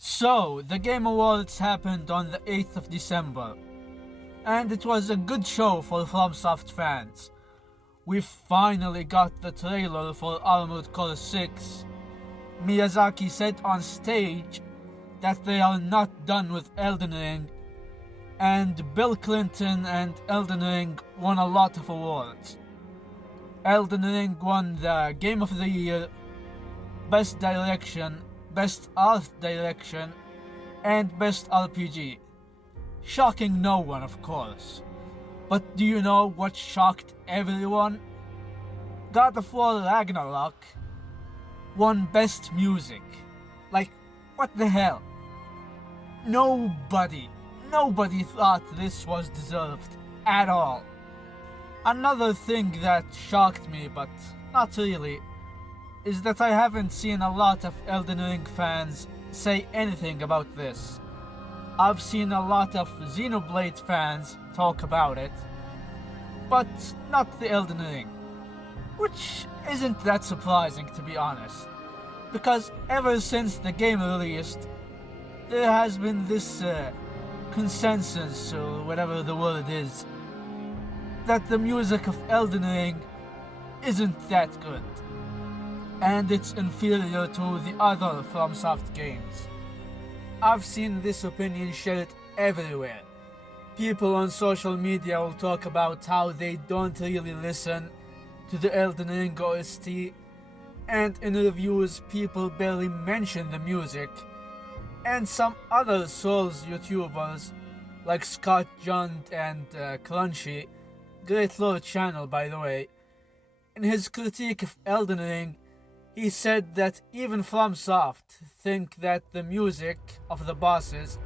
So, the Game Awards happened on the 8th of December, and it was a good show for FromSoft fans. We finally got the trailer for Armored Core 6. Miyazaki said on stage that they are not done with Elden Ring, and Bill Clinton and Elden Ring won a lot of awards. Elden Ring won the Game of the Year, Best Direction, Best Art Direction, and Best RPG. Shocking no one, of course. But do you know what shocked everyone? God of War Ragnarok won Best Music. Like, what the hell? Nobody thought this was deserved at all. Another thing that shocked me, but not really, is that I haven't seen a lot of Elden Ring fans say anything about this. I've seen a lot of Xenoblade fans talk about it, but not the Elden Ring. Which isn't that surprising, to be honest, because ever since the game released, there has been this consensus, or whatever the word is, that the music of Elden Ring isn't that good, and it's inferior to the other FromSoft games. I've seen this opinion shared everywhere. People on social media will talk about how they don't really listen to the Elden Ring OST, and in reviews people barely mention the music, and some other Souls YouTubers like Scott Jund and Crunchy, great lore channel by the way, in his critique of Elden Ring, he said that even FromSoft think that the music of the bosses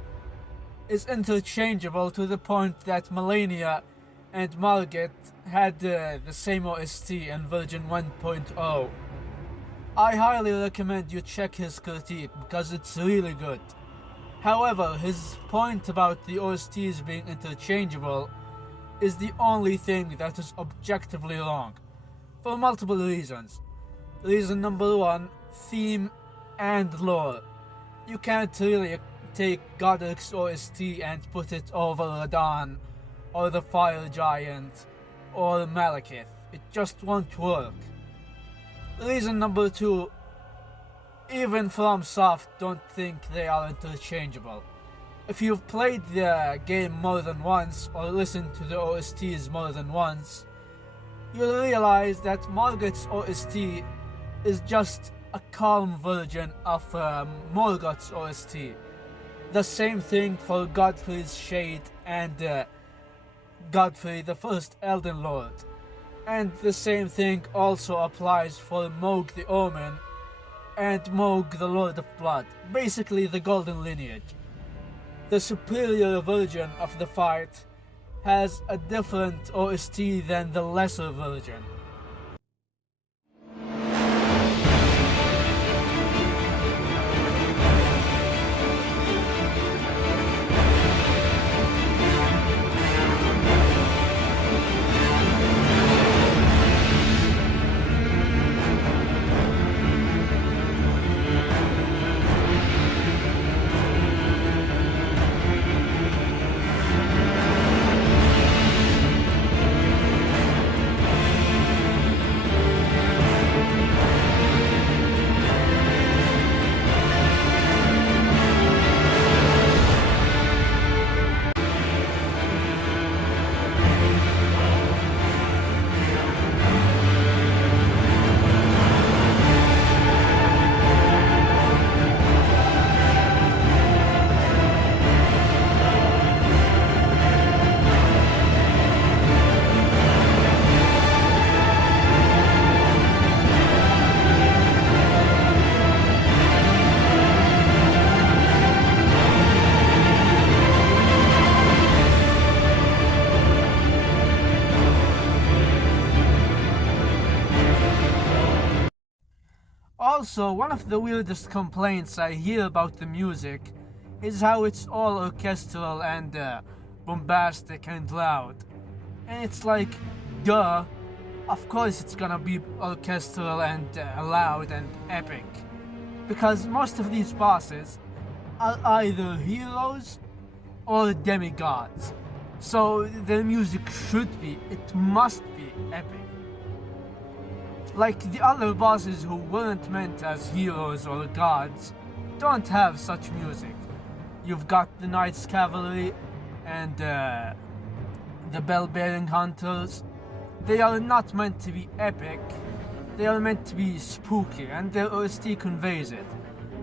is interchangeable to the point that Melania and Margit had the same OST in version 1.0. I highly recommend you check his critique because it's really good. However, his point about the OSTs being interchangeable is the only thing that is objectively wrong, for multiple reasons. Reason number one, theme and lore. You can't really take Godric's OST and put it over Radahn, or the Fire Giant, or Malekith. It just won't work. Reason number two, even FromSoft don't think they are interchangeable. If you've played the game more than once, or listened to the OSTs more than once, you'll realize that Margit's OST is just a calm version of Morgoth's OST. The same thing for Godfrey's Shade and Godfrey the First Elden Lord. And the same thing also applies for Mohg the Omen and Mohg the Lord of Blood, basically the Golden Lineage. The superior version of the fight has a different OST than the lesser version. Also, one of the weirdest complaints I hear about the music is how it's all orchestral and bombastic and loud. And it's like, duh, of course it's gonna be orchestral and loud and epic. Because most of these bosses are either heroes or demigods. So their music should be, it must be epic. Like the other bosses who weren't meant as heroes or gods don't have such music. You've got the Knights Cavalry and the Bell-bearing Hunters. They are not meant to be epic, they are meant to be spooky, and their OST conveys it.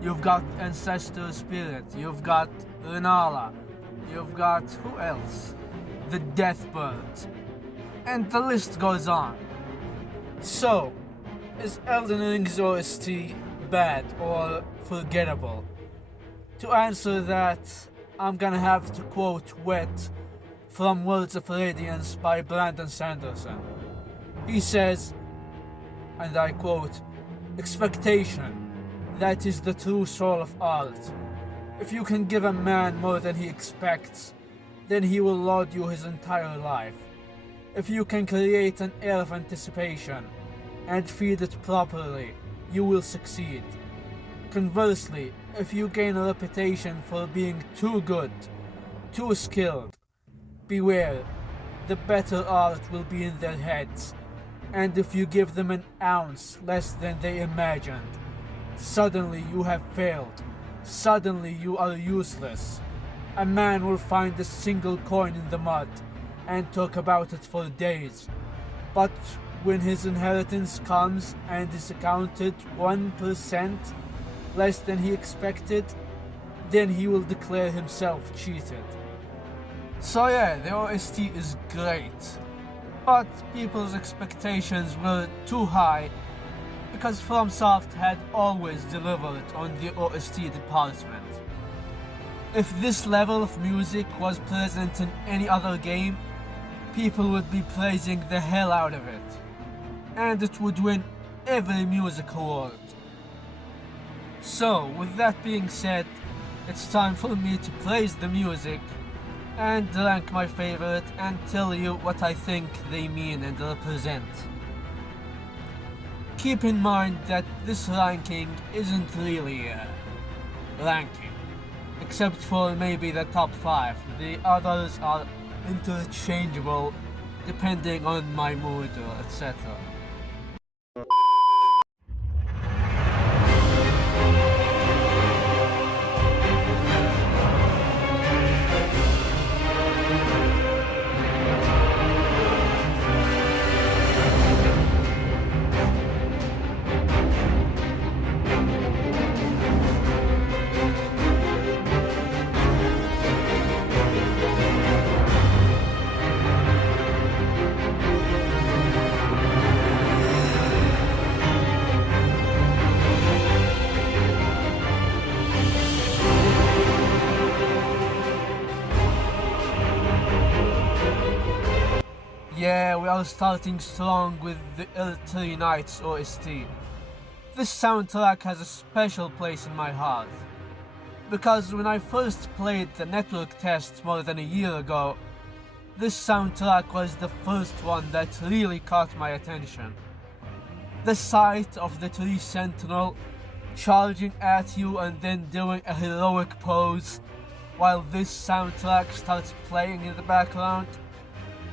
You've got Ancestor Spirit, you've got Renala, you've got who else? The Deathbirds, and the list goes on. So, is Elden Ring's OST bad or forgettable? To answer that, I'm gonna have to quote Wet from Words of Radiance by Brandon Sanderson. He says, and I quote, "Expectation, that is the true soul of art. If you can give a man more than he expects, then he will laud you his entire life. If you can create an air of anticipation and feed it properly, you will succeed. Conversely, if you gain a reputation for being too good, too skilled, beware, the better art will be in their heads, and if you give them an ounce less than they imagined, suddenly you have failed, suddenly you are useless. A man will find a single coin in the mud and talk about it for days, but when his inheritance comes and is accounted 1% less than he expected, then he will declare himself cheated." So yeah, the OST is great, but people's expectations were too high because FromSoft had always delivered on the OST department. If this level of music was present in any other game, people would be praising the hell out of it, and it would win every music award. So, with that being said, it's time for me to praise the music and rank my favorite and tell you what I think they mean and represent. Keep in mind that this ranking isn't really a ranking, except for maybe the top 5. The others are interchangeable depending on my mood or etc. Yeah, we are starting strong with the L3 Knights OST. This soundtrack has a special place in my heart, because when I first played the network test more than a year ago, this soundtrack was the first one that really caught my attention. The sight of the tree sentinel charging at you and then doing a heroic pose while this soundtrack starts playing in the background.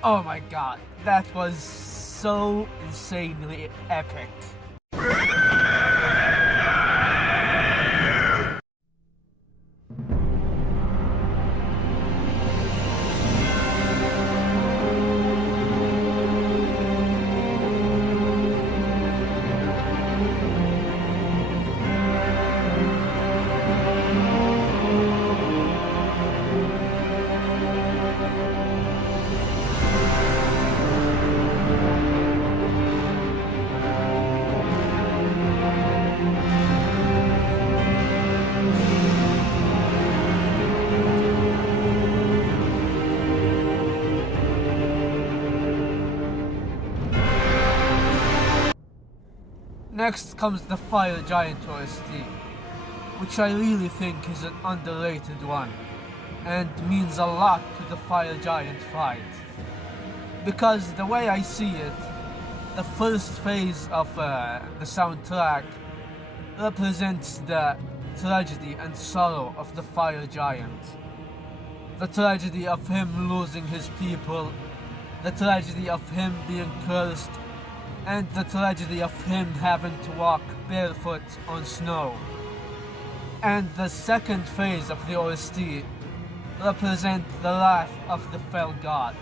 Oh my god, that was so insanely epic. Next comes the Fire Giant OST, which I really think is an underrated one, and means a lot to the Fire Giant fight. Because the way I see it, the first phase of the soundtrack represents the tragedy and sorrow of the fire giant. The tragedy of him losing his people, the tragedy of him being cursed, and the tragedy of him having to walk barefoot on snow. And the second phase of the OST represent the wrath of the fell god.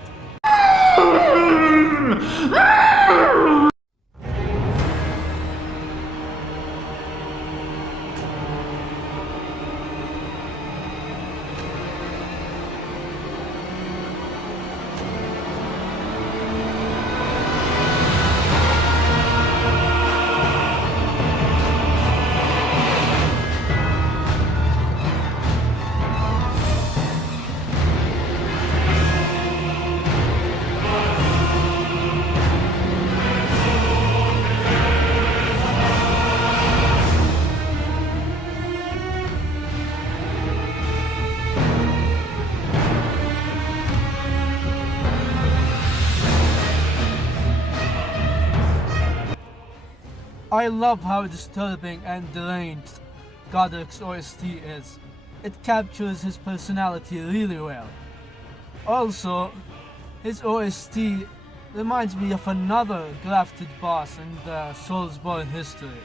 I love how disturbing and deranged Godric's OST is. It captures his personality really well. Also, his OST reminds me of another grafted boss in the Soulsborne history.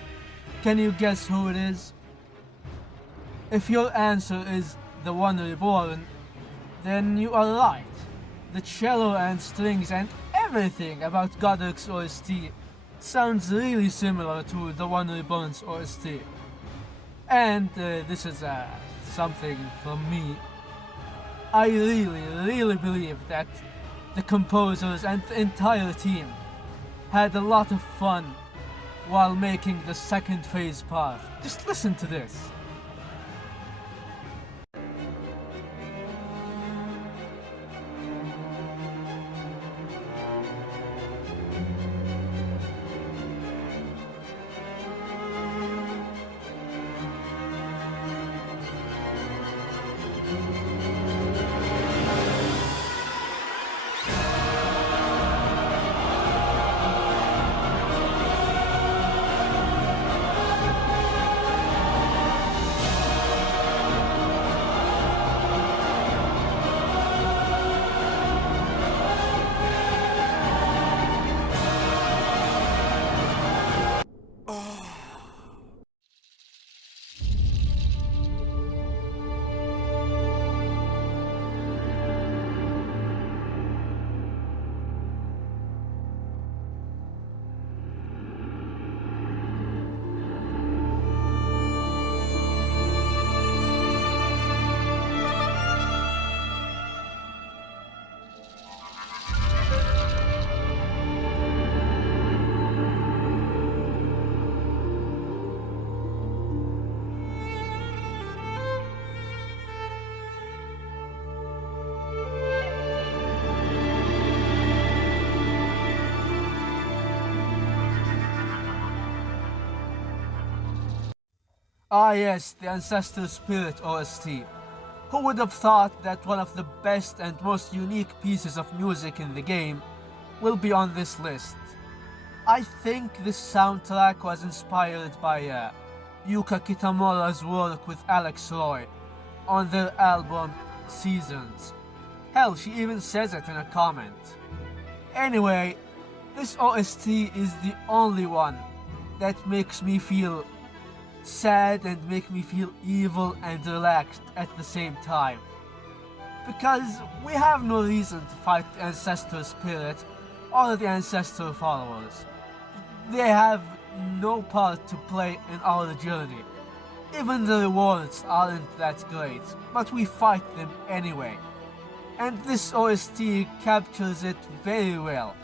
Can you guess who it is? If your answer is the one reborn, then you are right. The cello and strings and everything about Godric's OST sounds really similar to the One Reborn's OST. And this is something from me. I really believe that the composers and the entire team had a lot of fun while making the second phase part. Just listen to this. Ah yes, the Ancestor Spirit OST. Who would have thought that one of the best and most unique pieces of music in the game will be on this list? I think this soundtrack was inspired by Yuka Kitamura's work with Alex Roy on their album Seasons. Hell, she even says it in a comment. Anyway, this OST is the only one that makes me feel sad and make me feel evil and relaxed at the same time. Because we have no reason to fight the Ancestor Spirit or the Ancestor followers. They have no part to play in our journey. Even the rewards aren't that great, but we fight them anyway. And this OST captures it very well.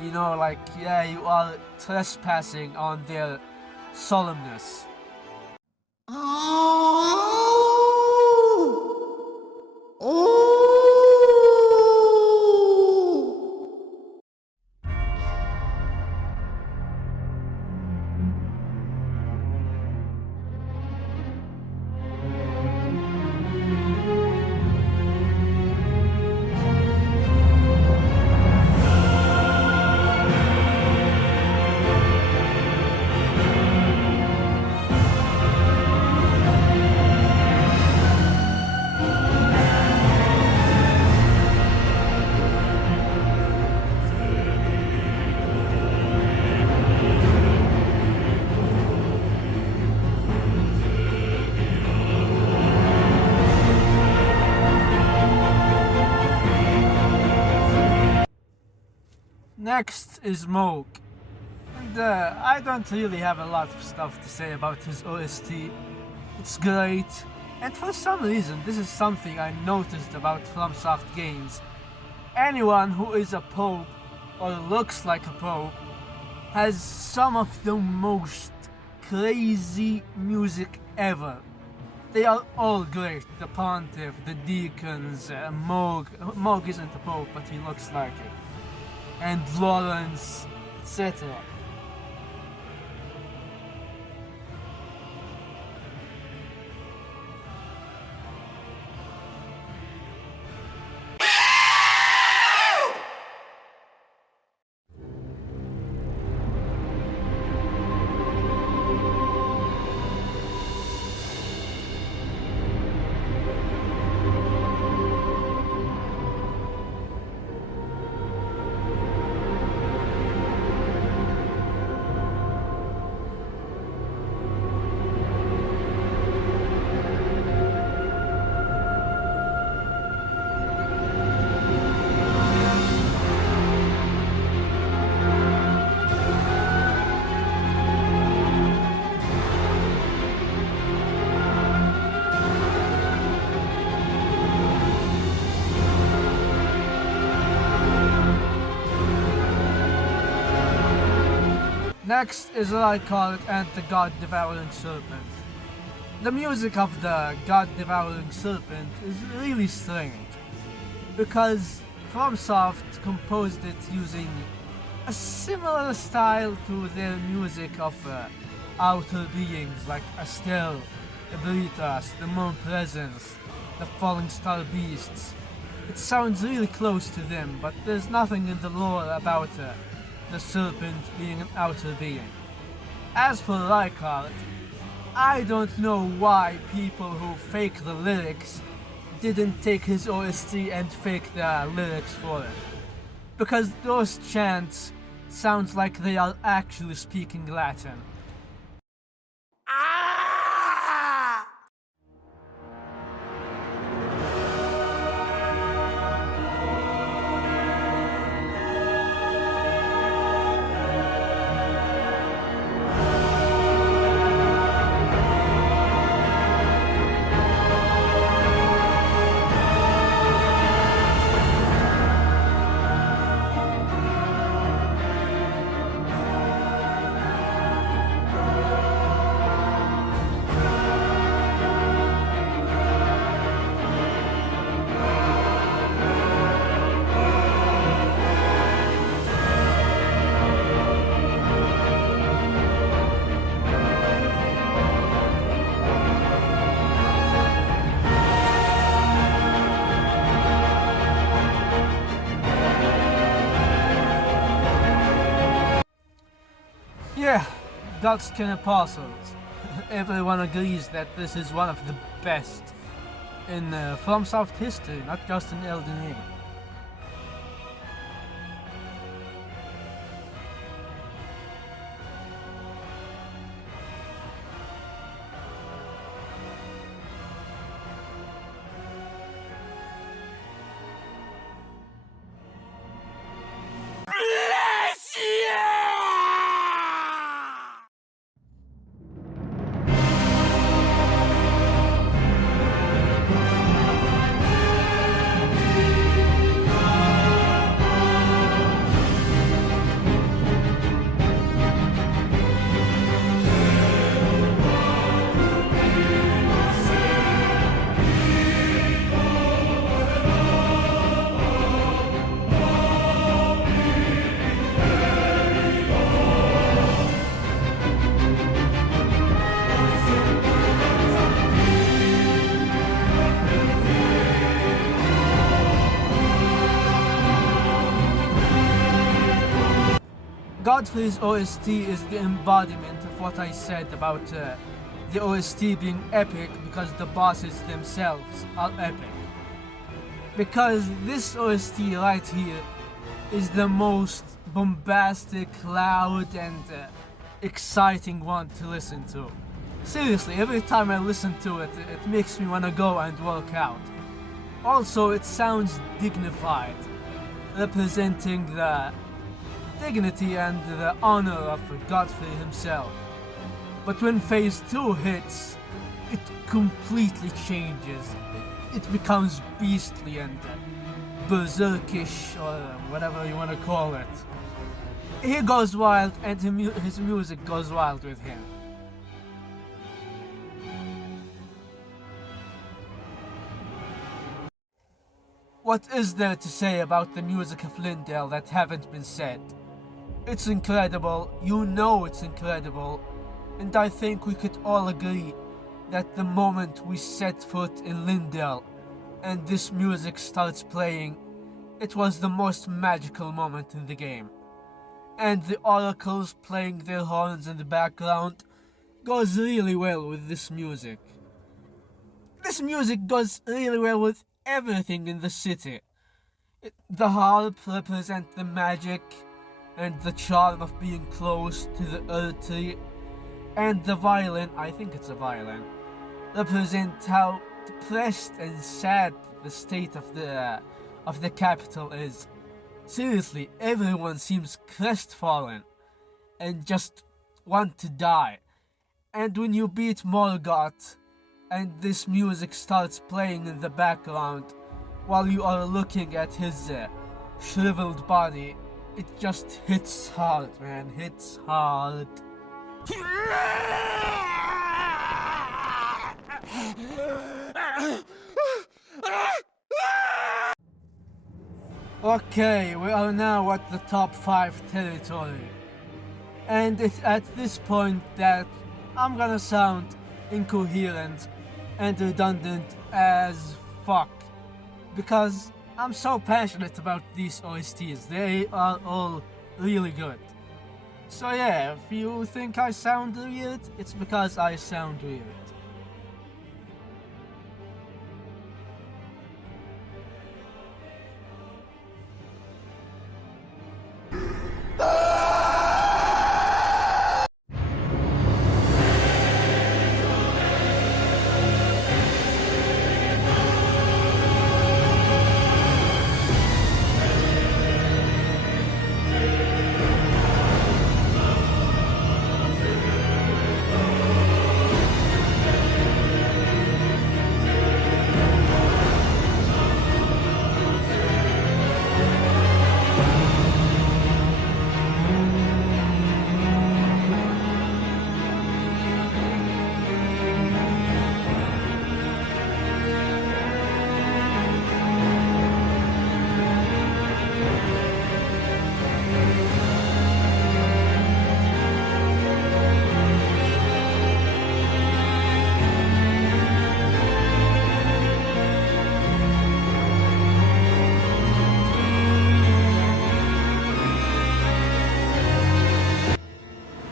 You know, like, yeah, you are trespassing on their solemnness. Next is Moog. And I don't really have a lot of stuff to say about his OST. It's great, and for some reason this is something I noticed about FromSoft games. Anyone who is a pope, or looks like a pope, has some of the most crazy music ever. They are all great. The Pontiff, the Deacons, Moog isn't a pope, but he looks like it. And Lawrence, etc. Next is what I call it, and the God-Devouring Serpent. The music of the God-Devouring Serpent is really strange, because FromSoft composed it using a similar style to their music of outer beings like Astel, Ebritas, the Moon Presence, the Falling Star Beasts. It sounds really close to them, but there's nothing in the lore about the serpent being an outer being. As for Reichardt, I don't know why people who fake the lyrics didn't take his OST and fake the lyrics for it. Because those chants sounds like they are actually speaking Latin. Yeah, Godskin Apostles. Everyone agrees that this is one of the best in FromSoft history, not just in Elden Ring. Godfrey's OST is the embodiment of what I said about the OST being epic because the bosses themselves are epic. Because this OST right here is the most bombastic, loud, and exciting one to listen to. Seriously, every time I listen to it, it makes me want to go and work out. Also, it sounds dignified, representing the dignity and the honor of Godfrey himself. But when Phase 2 hits, it completely changes. It becomes beastly and berserkish, or whatever you want to call it. He goes wild, and his music goes wild with him. What is there to say about the music of Lindell that haven't been said? It's incredible, you know it's incredible, and I think we could all agree that the moment we set foot in Lindell and this music starts playing, it was the most magical moment in the game. And the oracles playing their horns in the background goes really well with this music. This music goes really well with everything in the city. The harp represents the magic and the charm of being close to the earth tree, and the violin, I think it's a violin, represents how depressed and sad the state of the capital is. Seriously, everyone seems crestfallen and just want to die. And when you beat Morgoth and this music starts playing in the background while you are looking at his shriveled body, it just hits hard, man, hits hard. Okay, we are now at the top 5 territory. And it's at this point that I'm gonna sound incoherent and redundant as fuck. Because I'm so passionate about these OSTs, they are all really good. So yeah, if you think I sound weird, it's because I sound weird.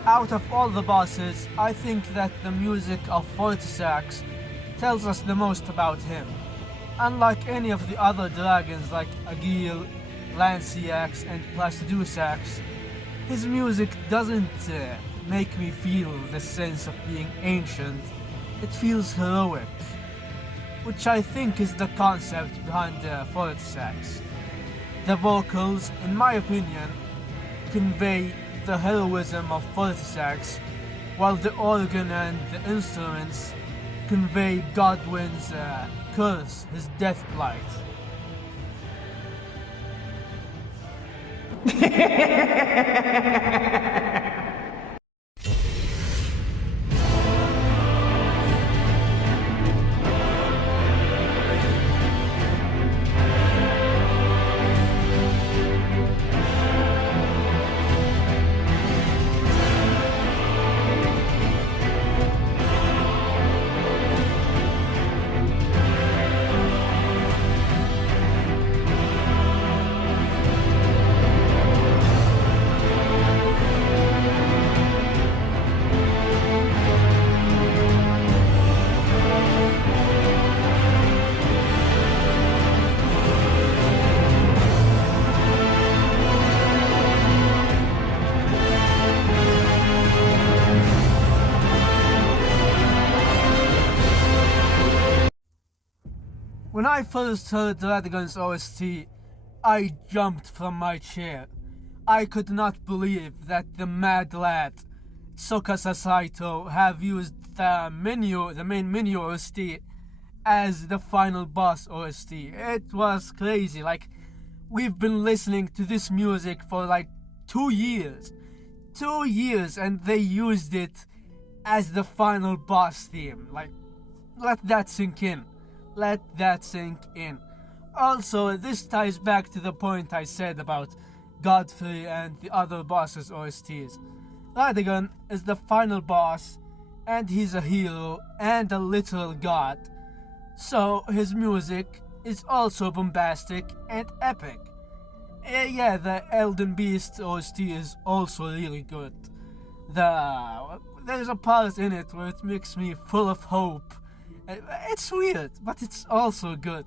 Out of all the bosses, I think that the music of Fortisax tells us the most about him. Unlike any of the other dragons like Agil, Lanciax and Placidusax, his music doesn't make me feel the sense of being ancient. It feels heroic, which I think is the concept behind Fortisax. The vocals, in my opinion, convey the heroism of Fortisax, while the organ and the instruments convey Godwyn's curse, his death plight. When I first heard Radagon's OST, I jumped from my chair. I could not believe that the mad lad Soka Saito have used the main menu OST as the final boss OST. It was crazy. Like, we've been listening to this music for like 2 years. 2 years, and they used it as the final boss theme. Like, let that sink in. Let that sink in. Also, this ties back to the point I said about Godfrey and the other bosses' OSTs. Radagon is the final boss, and he's a hero and a literal god. So his music is also bombastic and epic. Yeah, the Elden Beast OST is also really good. There's a part in it where it makes me full of hope. It's weird, but it's also good.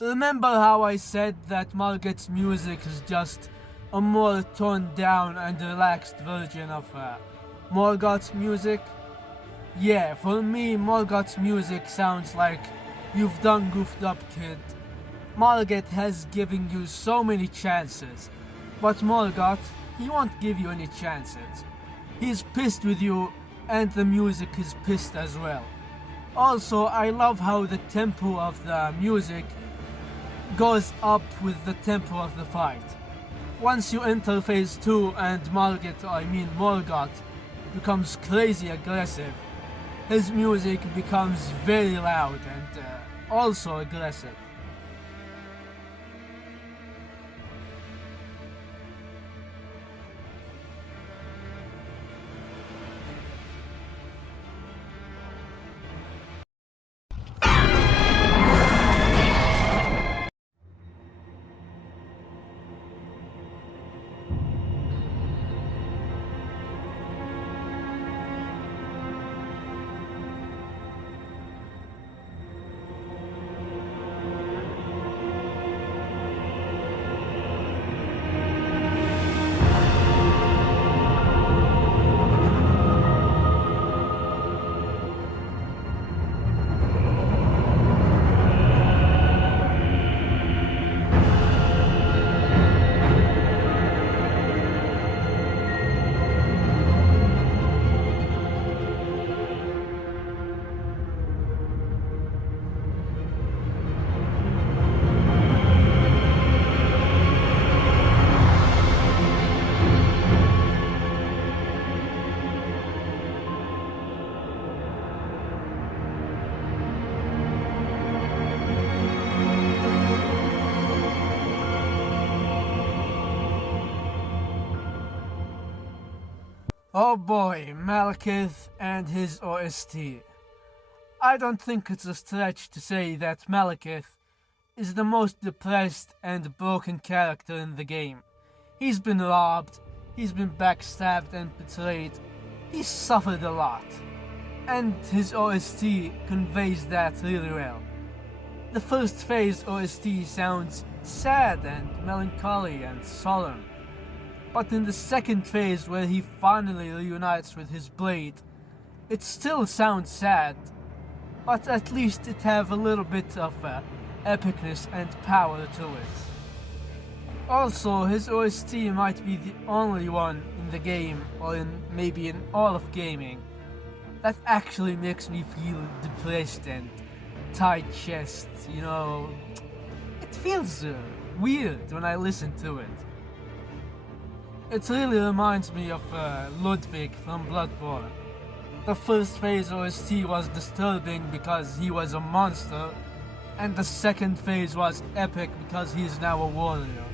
Remember how I said that Margaret's music is just a more toned down and relaxed version of Morgoth's music? Yeah, for me, Morgoth's music sounds like you've done goofed up, kid. Margit has given you so many chances, but Morgoth, he won't give you any chances. He's pissed with you, and the music is pissed as well. Also, I love how the tempo of the music goes up with the tempo of the fight. Once you enter phase 2 and Morgoth becomes crazy aggressive, his music becomes very loud and also aggressive. Oh boy, Malekith and his OST. I don't think it's a stretch to say that Malekith is the most depressed and broken character in the game. He's been robbed, he's been backstabbed and betrayed, he's suffered a lot. And his OST conveys that really well. The first phase OST sounds sad and melancholy and solemn. But in the second phase, where he finally reunites with his blade, It still sounds sad, but at least it have a little bit of epicness and power to it. Also, his OST might be the only one in the game, or maybe in all of gaming, that actually makes me feel depressed and tight chest, It feels weird when I listen to it. It really reminds me of Ludwig from Bloodborne. The first phase OST was disturbing because he was a monster, and the second phase was epic because he's now a warrior.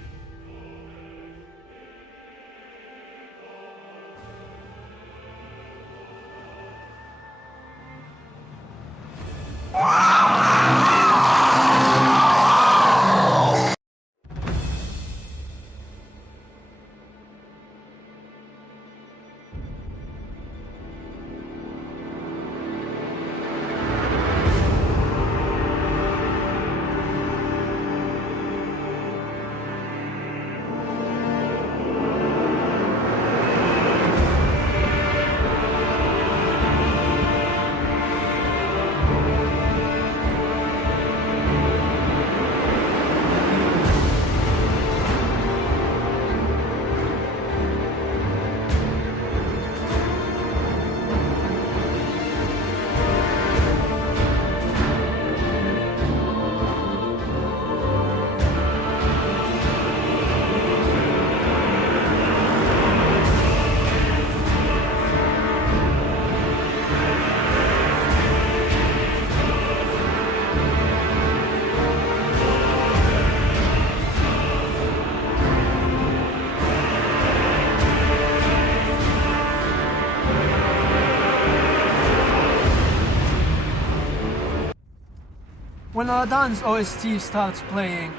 When Radahn's OST starts playing,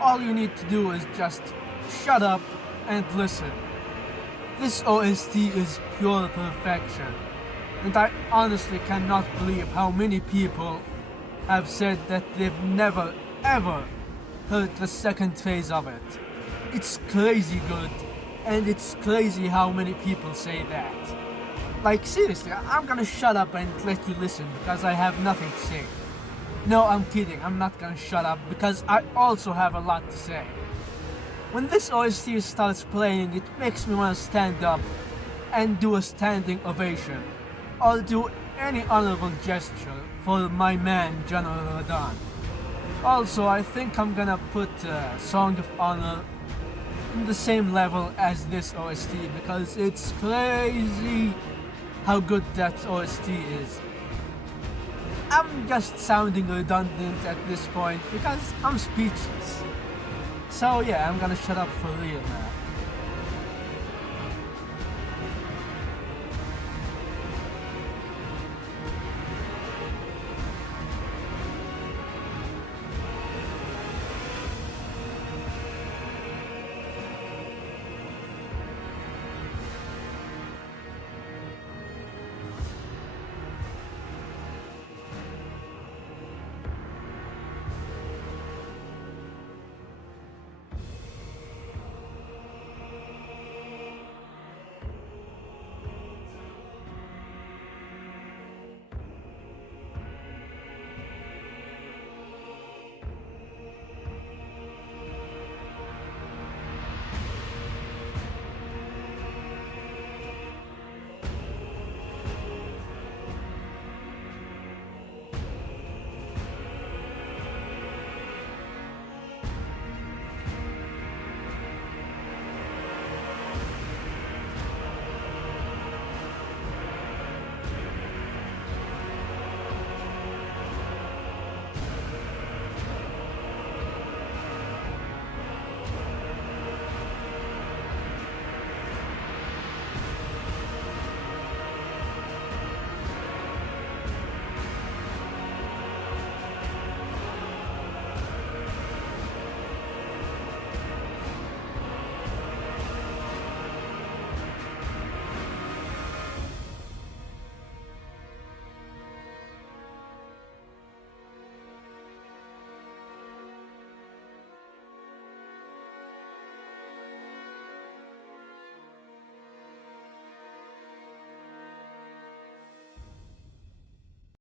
all you need to do is just shut up and listen. This OST is pure perfection, and I honestly cannot believe how many people have said that they've never ever heard the second phase of it. It's crazy good, and it's crazy how many people say that. Like seriously, I'm gonna shut up and let you listen because I have nothing to say. No, I'm kidding, I'm not gonna shut up because I also have a lot to say. When this OST starts playing, it makes me want to stand up and do a standing ovation, or do any honorable gesture for my man General Radahn. Also, I think I'm gonna put Song of Honor in the same level as this OST because it's crazy how good that OST is. I'm just sounding redundant at this point because I'm speechless. So yeah, I'm gonna shut up for real now.